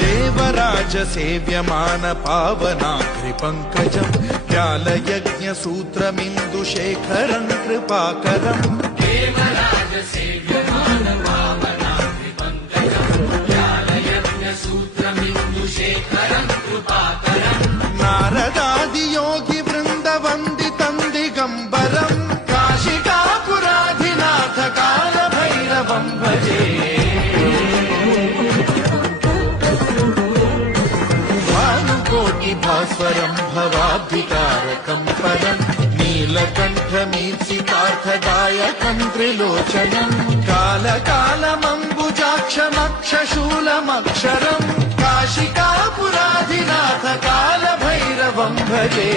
देवराज सेव्यमान पावनाग्रि पंकजम् व्यालयज्ञ सूत्रमिन्दुशेखरं कृपाकरम् देवराज सेव्यमान पावनाग्रि पंकजम् व्यालयज्ञ सूत्रमिन्दुशेखरं कृपाकरम् नारदादि योगि वृन्द वन्दितं दिगम्बरम् काशिकापुराधिनाथ काल भैरवं भजे भास्वरं भवाब्धिकारकं परं नीलकण्ठमीप्सितार्थदायकं त्रिलोचनं कालकालमम्बुजाक्षमक्षशूलमक्षरं काशिकापुराधिनाथ कालभैरवं भजे।